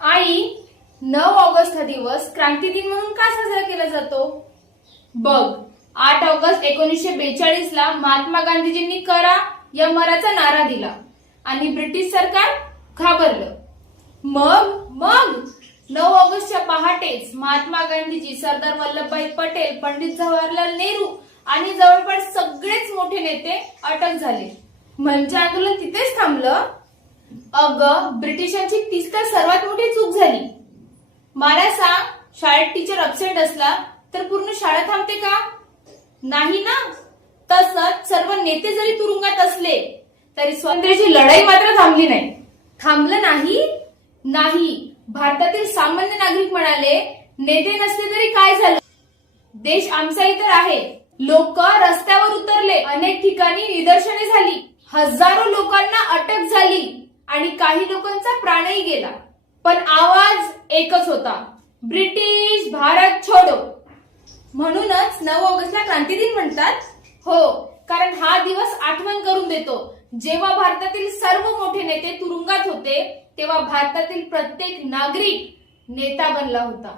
आई, 9 August हा दिवस क्रांती दिन म्हणून का साजरा केला जातो? बघ, 8 ऑगस्ट 1942 ला महात्मा गांधीजींनी करा या मराचा नारा दिला आणि ब्रिटिश सरकार घाबरलं. मग 9 ऑगस्टच्या पहाटेच महात्मा गांधीजी, सरदार वल्लभभाई पटेल, पंडित जवाहरलाल नेहरू आणि जवळपास सगळेच मोठे नेते अटक झाले. म्हणजे आंदोलन तिथेच थांबलं? अगं, ब्रिटिशांची तीच तर सर्वात मोठी चूक झाली. मला सांग, शाळेत टीचर अब्सेंट असला तर पूर्ण शाळा थांबते का? नाही ना. तसंच सर्व नेते जरी तुरुंगात असले तरी स्वातंत्र्याची लढाई मात्र थांबली नाही. थांबलं नाही. भारतातील सामान्य नागरिक म्हणाले, नेते नसले तरी काय झालं, देश आमचाही तर आहे. लोक रस्त्यावर उतरले, अनेक ठिकाणी निदर्शने झाली, हजारो लोकांना अटक झाली आणि काही लोकांचा प्राणही गेला. पण आवाज एकच होता, ब्रिटिश भारत छोडो. म्हणूनच 9 ऑगस्टला क्रांती दिन म्हणतात. हो, कारण हा दिवस आठवण करून देतो, जेव्हा भारतातील सर्व मोठे नेते तुरुंगात होते तेव्हा भारतातील प्रत्येक नागरिक नेता बनला होता.